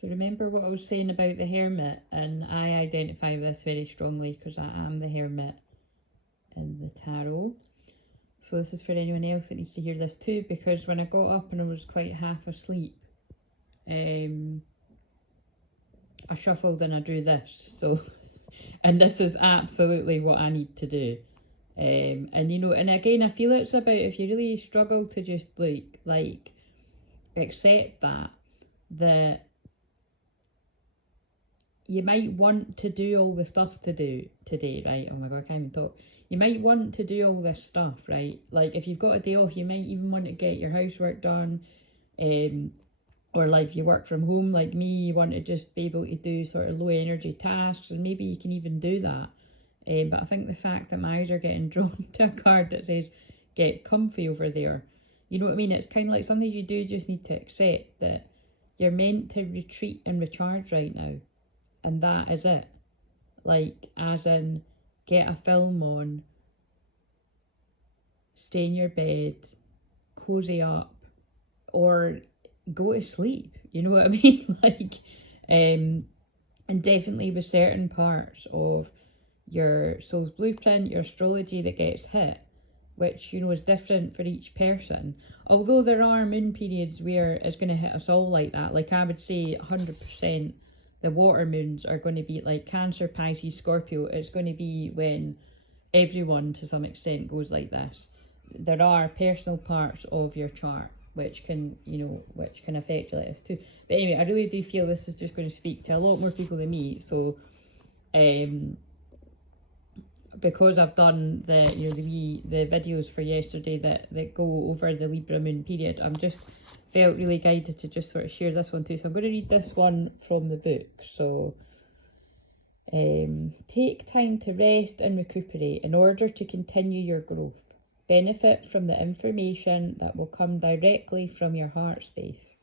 So remember what I was saying about the Hermit, and I identify with this very strongly because I am the Hermit in the tarot. So this is for anyone else that needs to hear this too, because when I got up and I was quite half asleep, I shuffled and I drew this. So, and this is absolutely what I need to do. And you know, and again, I feel it's about, if you really struggle to just like accept that you might want to do all the stuff to do today, right? Oh my god, I can't even talk. You might want to do all this stuff, right? Like if you've got a day off, you might even want to get your housework done, or like if you work from home like me, you want to just be able to do sort of low energy tasks, and maybe you can even do that. But I think the fact that my eyes are getting drawn to a card that says get comfy over there, you know what I mean? It's kind of like something you do just need to accept that you're meant to retreat and recharge right now. And that is it. Like, as in, get a film on, stay in your bed, cozy up, or go to sleep. You know what I mean? Like, and definitely with certain parts of your soul's blueprint, your astrology that gets hit, which, you know, is different for each person. Although there are moon periods where it's going to hit us all like that. Like, I would say 100%. The water moons are going to be like Cancer, Pisces, Scorpio. It's going to be when everyone to some extent goes like this. There are personal parts of your chart which can, you know, which can affect you like this too. But anyway, I really do feel this is just going to speak to a lot more people than me. So, because I've done the, you know, the videos for yesterday that go over the Libra moon period, I'm just felt really guided to just sort of share this one too. So I'm going to read this one from the book. So, take time to rest and recuperate in order to continue your growth. Benefit from the information that will come directly from your heart space.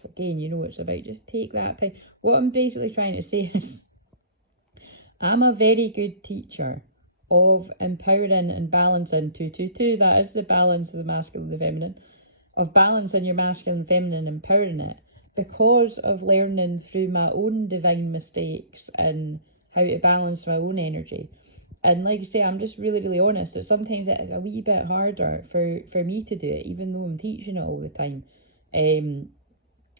So again, you know, it's about just take that time. What I'm basically trying to say is, I'm a very good teacher of empowering and balancing 222. That is the balance of the masculine and the feminine. Of balancing your masculine and feminine, empowering it, because of learning through my own divine mistakes and how to balance my own energy. And like I say, I'm just really, really honest that sometimes it is a wee bit harder for me to do it, even though I'm teaching it all the time. And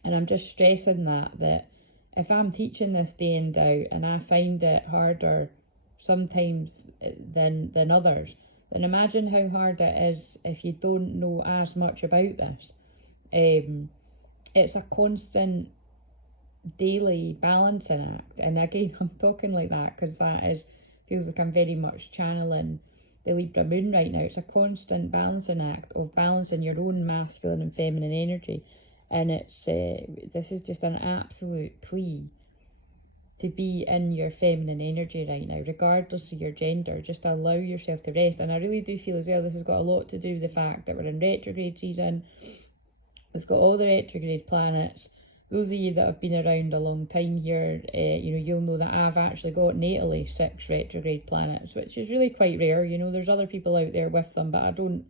I'm just stressing that if I'm teaching this day in, day out, and I find it harder sometimes than others, then imagine how hard it is if you don't know as much about this. It's a constant daily balancing act. And again, I'm talking like that because feels like I'm very much channeling the Libra moon right now. It's a constant balancing act of balancing your own masculine and feminine energy. And it's this is just an absolute plea to be in your feminine energy right now, regardless of your gender. Just allow yourself to rest. And I really do feel as well this has got a lot to do with the fact that we're in retrograde season. We've got all the retrograde planets. Those of you that have been around a long time here, you know, you'll know that I've actually got natally 6 retrograde planets, which is really quite rare. You know, there's other people out there with them, but I don't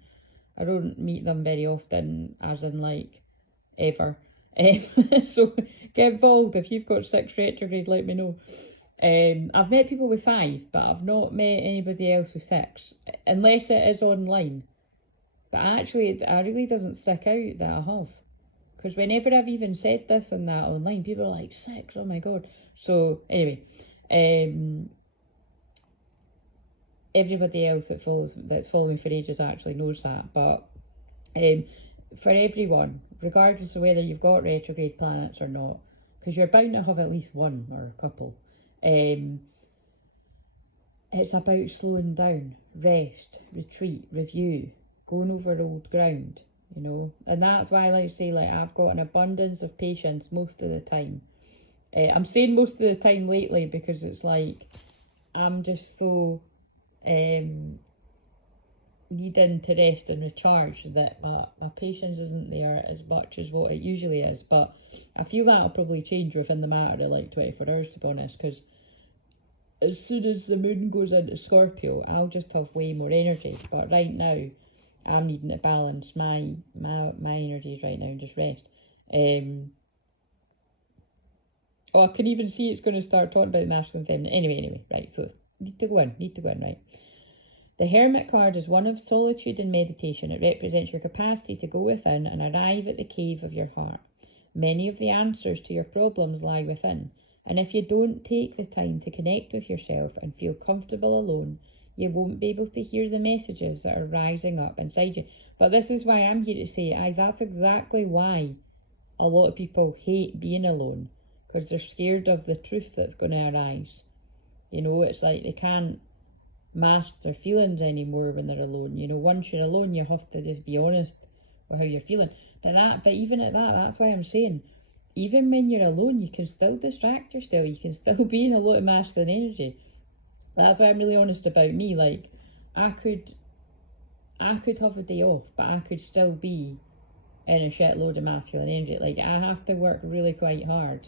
meet them very often, as in like ever. So get involved. If you've got 6 retrograde, let me know. I've met people with 5, but I've not met anybody else with 6, unless it is online. But actually, it really doesn't stick out that I have. Because whenever I've even said this and that online, people are like, 6, oh my god. So anyway, everybody else that's followed me for ages actually knows that. But for everyone, regardless of whether you've got retrograde planets or not, because you're bound to have at least one or a couple, it's about slowing down, rest, retreat, review, going over old ground. You know, and that's why I like to say, like, I've got an abundance of patience most of the time. I'm saying most of the time lately because it's like I'm just so needing to rest and recharge that my patience isn't there as much as what it usually is. But I feel that'll probably change within the matter of like 24 hours, to be honest, because as soon as the moon goes into Scorpio, I'll just have way more energy. But right now, I'm needing to balance my energies right now and just rest. Oh, I can even see it's going to start talking about masculine and feminine. Anyway, right, so it's need to go in, right. The Hermit card is one of solitude and meditation. It represents your capacity to go within and arrive at the cave of your heart. Many of the answers to your problems lie within, and if you don't take the time to connect with yourself and feel comfortable alone, you won't be able to hear the messages that are rising up inside you. But this is why I'm here to say, that's exactly why a lot of people hate being alone, because they're scared of the truth that's going to arise. You know, it's like they can't mask their feelings anymore when they're alone. You know, once you're alone, you have to just be honest with how you're feeling. But even at that, that's why I'm saying, even when you're alone, you can still distract yourself. You can still be in a lot of masculine energy. That's why I'm really honest about me. Like, I could have a day off, but I could still be in a shitload of masculine energy. Like, I have to work really quite hard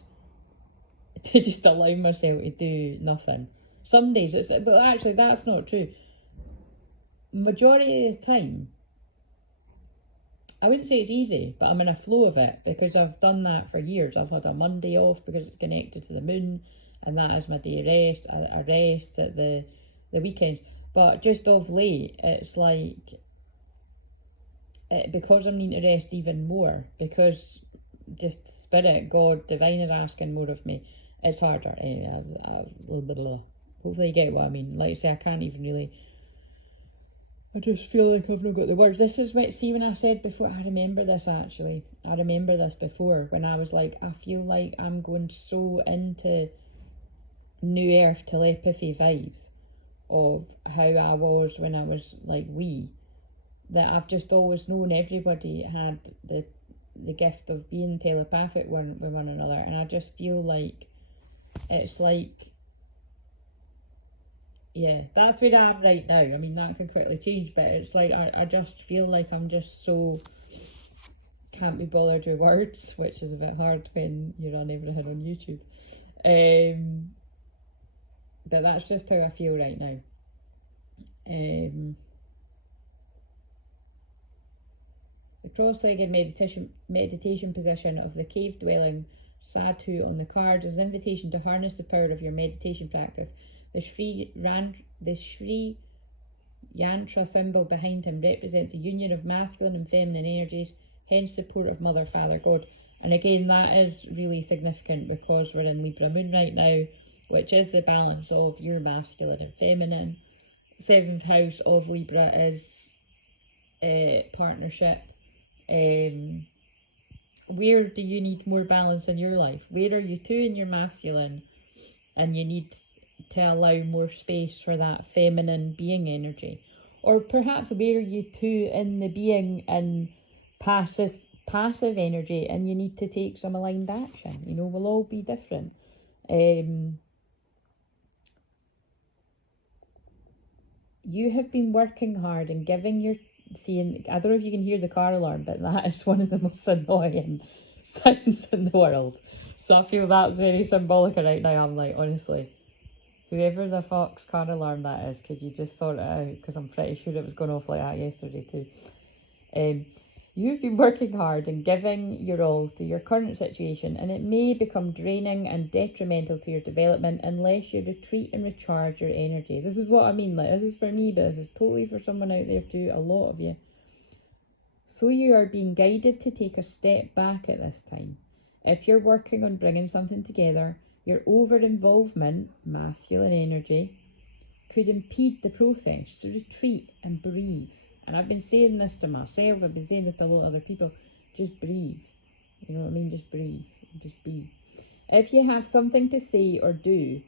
to just allow myself to do nothing. Some days but actually that's not true. Majority of the time, I wouldn't say it's easy, but I'm in a flow of it because I've done that for years. I've had a Monday off because it's connected to the moon, and that is my day of rest. I rest at the weekends. But just of late, it's like, because I'm needing to rest even more, because just spirit, God, divine is asking more of me, it's harder. Anyway, a little bit low. Hopefully you get what I mean. Like I say, I can't even really, I just feel like I've not got the words. This is what, see, when I said before, I remember this actually. I remember this before when I was like, I feel like I'm going so into New Earth telepathy vibes of how I was when I was like wee, that I've just always known everybody had the gift of being telepathic with one another, and I just feel like it's like, yeah, that's where I am right now. I mean, that can quickly change, but it's like I just feel like I'm just so can't be bothered with words, which is a bit hard when you run everything on YouTube. But that's just how I feel right now. The cross-legged meditation position of the cave dwelling Sadhu on the card is an invitation to harness the power of your meditation practice. The Sri Yantra symbol behind him represents a union of masculine and feminine energies, hence support of Mother, Father, God. And again, that is really significant because we're in Libra moon right now, which is the balance of your masculine and feminine. 7th house of Libra is partnership. Where do you need more balance in your life? Where are you too in your masculine and you need to allow more space for that feminine being energy? Or perhaps where are you too in the being and passive energy and you need to take some aligned action? You know, we'll all be different. You have been working hard and giving your, seeing, I don't know if you can hear the car alarm, but that is one of the most annoying sounds in the world. So I feel that's very symbolic right now. I'm like, honestly, whoever the fuck's car alarm that is, could you just sort it out? Because I'm pretty sure it was going off like that yesterday too. You've been working hard and giving your all to your current situation, and it may become draining and detrimental to your development unless you retreat and recharge your energies. This is what I mean, like, this is for me, but this is totally for someone out there too, a lot of you. So you are being guided to take a step back at this time. If you're working on bringing something together, your over-involvement, masculine energy, could impede the process. So retreat and breathe. And I've been saying this to myself, I've been saying this to a lot of other people. Just breathe. You know what I mean? Just breathe. Just be. If you have something to say or do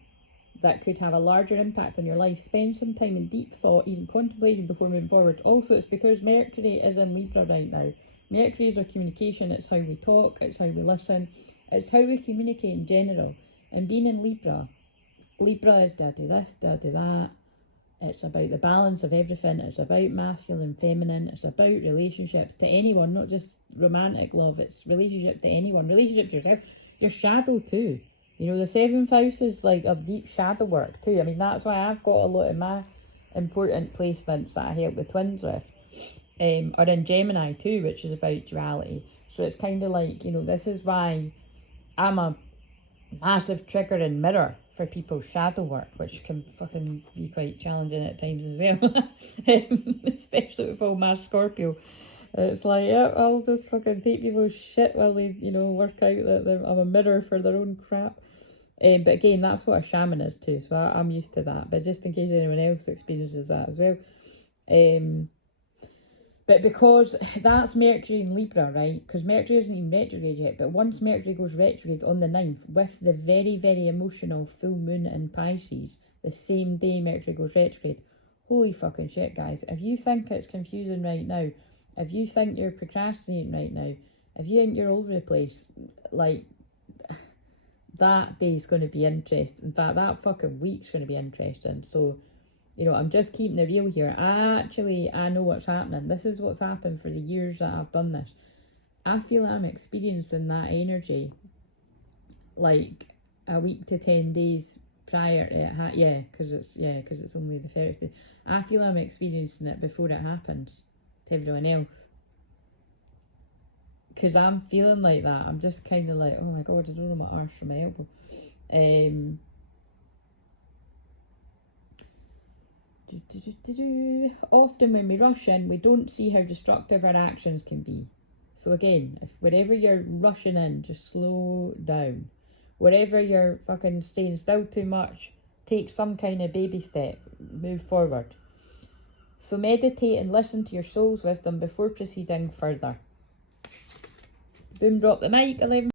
that could have a larger impact on your life, spend some time in deep thought, even contemplation before moving forward. Also, it's because Mercury is in Libra right now. Mercury is our communication. It's how we talk. It's how we listen. It's how we communicate in general. And being in Libra is do I do this, do I do that? It's about the balance of everything. It's about masculine and feminine. It's about relationships to anyone, not just romantic love. It's relationship to anyone. Relationship to yourself. Your shadow too. You know, the 7th house is like a deep shadow work too. I mean, that's why I've got a lot of my important placements that I help the twins with. Are in Gemini too, which is about duality. So it's kind of like, you know, this is why I'm a massive triggering mirror for people's shadow work, which can fucking be quite challenging at times as well. Especially with all my Scorpio. It's like, yeah, I'll just fucking take people's shit while they, you know, work out that I'm a mirror for their own crap. But again, that's what a shaman is too, so I'm used to that. But just in case anyone else experiences that as well. But because that's Mercury in Libra, right? Because Mercury isn't even retrograde yet, but once Mercury goes retrograde on the 9th, with the very, very emotional full moon in Pisces, the same day Mercury goes retrograde, holy fucking shit, guys. If you think it's confusing right now, if you think you're procrastinating right now, if you think you're all over the place, like, that day's going to be interesting. In fact, that fucking week's going to be interesting. So, you know, I'm just keeping it real here. I know what's happening. This is what's happened for the years that I've done this. I feel I'm experiencing that energy like a week to 10 days prior to it, because it's only the 30th. I feel I'm experiencing it before it happens to everyone else. Because I'm feeling like that. I'm just kind of like, oh my god, I don't know my arse from my elbow. Often when we rush in, we don't see how destructive our actions can be. So again, if wherever you're rushing in, just slow down. Wherever you're fucking staying still too much, take some kind of baby step, move forward. So meditate and listen to your soul's wisdom before proceeding further. Boom, drop the mic, 11.